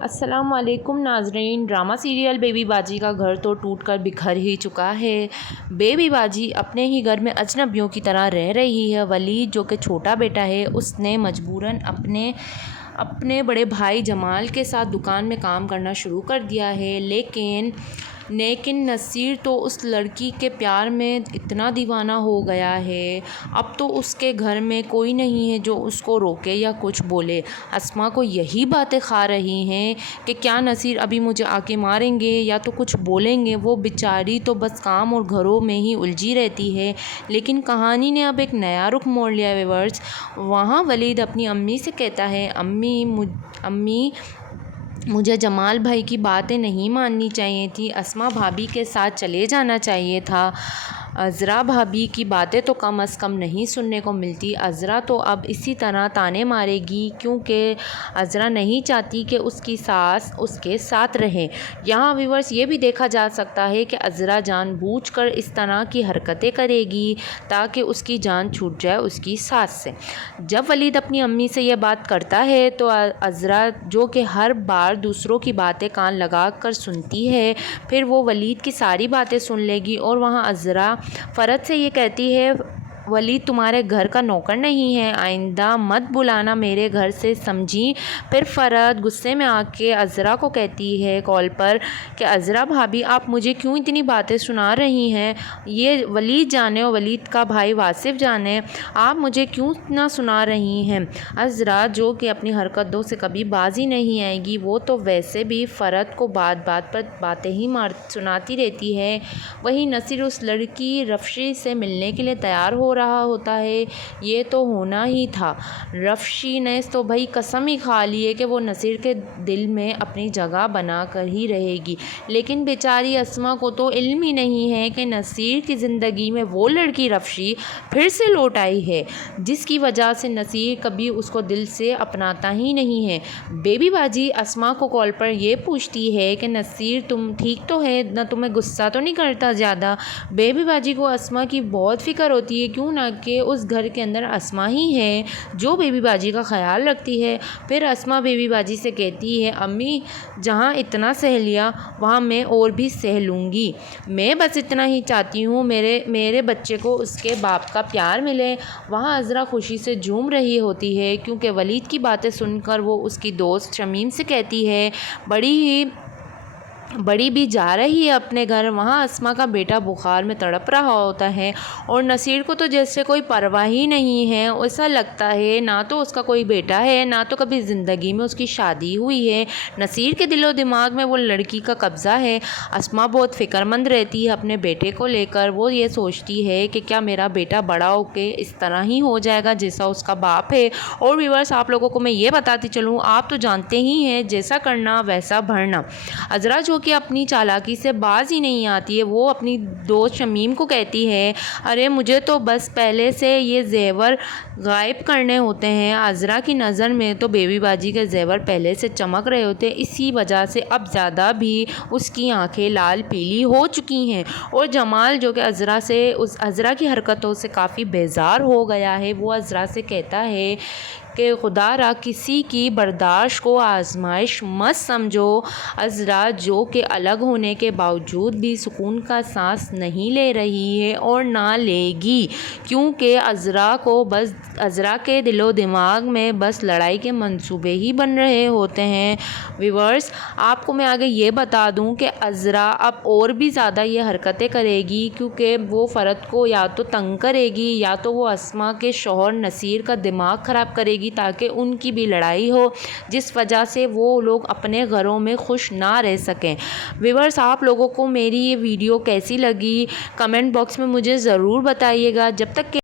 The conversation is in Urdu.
السلام علیکم ناظرین، ڈرامہ سیریل بیبی باجی کا گھر تو ٹوٹ کر بکھر ہی چکا ہے۔ بیبی باجی اپنے ہی گھر میں اجنبیوں کی طرح رہ رہی ہے۔ ولید جو کہ چھوٹا بیٹا ہے، اس نے مجبوراً اپنے بڑے بھائی جمال کے ساتھ دکان میں کام کرنا شروع کر دیا ہے، لیکن نصیر تو اس لڑکی کے پیار میں اتنا دیوانہ ہو گیا ہے، اب تو اس کے گھر میں کوئی نہیں ہے جو اس کو روکے یا کچھ بولے۔ اسما کو یہی باتیں کھا رہی ہیں کہ کیا نصیر ابھی مجھے آ کے ماریں گے یا تو کچھ بولیں گے۔ وہ بیچاری تو بس کام اور گھروں میں ہی الجھی رہتی ہے، لیکن کہانی نے اب ایک نیا رخ موڑ لیا ہے ویورز۔ وہاں ولید اپنی امی سے کہتا ہے، امی مجھے جمال بھائی کی باتیں نہیں ماننی چاہیے تھی، اسما بھابھی کے ساتھ چلے جانا چاہیے تھا۔ عذرا بھابھی کی باتیں تو کم از کم نہیں سننے کو ملتی۔ عذرا تو اب اسی طرح طعنے مارے گی کیونکہ عذرا نہیں چاہتی کہ اس کی ساس اس کے ساتھ رہے۔ یہاں ویورز یہ بھی دیکھا جا سکتا ہے کہ عذرا جان بوجھ کر اس طرح کی حرکتیں کرے گی تاکہ اس کی جان چھوٹ جائے اس کی ساس سے۔ جب ولید اپنی امی سے یہ بات کرتا ہے تو عذرا جو کہ ہر بار دوسروں کی باتیں کان لگا کر سنتی ہے، پھر وہ ولید کی ساری باتیں سن لے گی اور وہاں عذرا فرد سے یہ کہتی ہے، ولید تمہارے گھر کا نوکر نہیں ہے، آئندہ مت بلانا میرے گھر سے، سمجھی۔ پھر فرد غصے میں آ کے عذرا کو کہتی ہے کال پر کہ عذرا بھابھی آپ مجھے کیوں اتنی باتیں سنا رہی ہیں، یہ ولید جانے اور ولید کا بھائی واصف جانے، آپ مجھے کیوں اتنا سنا رہی ہیں۔ عذرا جو کہ اپنی حرکتوں سے کبھی باز ہی نہیں آئے گی، وہ تو ویسے بھی فرد کو بات بات پر باتیں ہی سناتی رہتی ہے۔ وہیں نصیر اس لڑکی رفشی سے ملنے کے لیے تیار ہو رہا ہوتا ہے۔ یہ تو ہونا ہی تھا، رفشی نے تو بھائی قسم ہی کھا لی ہے کہ وہ نصیر کے دل میں اپنی جگہ بنا کر ہی رہے گی، لیکن بیچاری اسما کو تو علم ہی نہیں ہے کہ نصیر کی زندگی میں وہ لڑکی رفشی پھر سے لوٹ آئی ہے جس کی وجہ سے نصیر کبھی اس کو دل سے اپناتا ہی نہیں ہے۔ بیبی باجی اسما کو کال پر یہ پوچھتی ہے کہ نصیر تم ٹھیک تو ہے نہ، تمہیں غصہ تو نہیں کرتا زیادہ۔ بیبی باجی کو اسما کی بہت فکر ہوتی ہے، کیوں نہ کہ اس گھر کے اندر اسما ہی ہے جو بیبی باجی کا خیال رکھتی ہے۔ پھر اسما بیبی باجی سے کہتی ہے، امی جہاں اتنا سہ لیا وہاں میں اور بھی سہ لوں گی، میں بس اتنا ہی چاہتی ہوں میرے بچے کو اس کے باپ کا پیار ملے۔ وہاں عذرا خوشی سے جھوم رہی ہوتی ہے کیونکہ ولید کی باتیں سن کر وہ اس کی دوست شمیم سے کہتی ہے، بڑی بھی جا رہی ہے اپنے گھر۔ وہاں اسما کا بیٹا بخار میں تڑپ رہا ہوتا ہے اور نصیر کو تو جیسے کوئی پرواہ ہی نہیں ہے، ایسا لگتا ہے نہ تو اس کا کوئی بیٹا ہے نہ تو کبھی زندگی میں اس کی شادی ہوئی ہے۔ نصیر کے دل و دماغ میں وہ لڑکی کا قبضہ ہے۔ اسما بہت فکر مند رہتی ہے اپنے بیٹے کو لے کر، وہ یہ سوچتی ہے کہ کیا میرا بیٹا بڑا ہو کے اس طرح ہی ہو جائے گا جیسا اس کا باپ ہے۔ اور ویورز آپ لوگوں کو میں یہ بتاتی چلوں، آپ تو جانتے ہی ہیں جیسا کرنا ویسا بھرنا۔ عذرا جو کہ اپنی چالاکی سے باز ہی نہیں آتی ہے، وہ اپنی دوست شمیم کو کہتی ہے، ارے مجھے تو بس پہلے سے یہ زیور غائب کرنے ہوتے ہیں۔ عذرا کی نظر میں تو بیبی باجی کے زیور پہلے سے چمک رہے ہوتے ہیں، اسی وجہ سے اب زیادہ بھی اس کی آنکھیں لال پیلی ہو چکی ہیں۔ اور جمال جو کہ عذرا کی حرکتوں سے کافی بیزار ہو گیا ہے، وہ عذرا سے کہتا ہے کہ خدا را کسی کی برداشت کو آزمائش مت سمجھو۔ عذرا جو کہ الگ ہونے کے باوجود بھی سکون کا سانس نہیں لے رہی ہے اور نہ لے گی، کیونکہ عذرا کے دل و دماغ میں بس لڑائی کے منصوبے ہی بن رہے ہوتے ہیں۔ ویورز آپ کو میں آگے یہ بتا دوں کہ عذرا اب اور بھی زیادہ یہ حرکتیں کرے گی کیونکہ وہ فرد کو یا تو تنگ کرے گی یا تو وہ اسما کے شوہر نصیر کا دماغ خراب کرے گی تاکہ ان کی بھی لڑائی ہو، جس وجہ سے وہ لوگ اپنے گھروں میں خوش نہ رہ سکیں۔ ویورز آپ لوگوں کو میری یہ ویڈیو کیسی لگی کمنٹ باکس میں مجھے ضرور بتائیے گا۔ جب تک کہ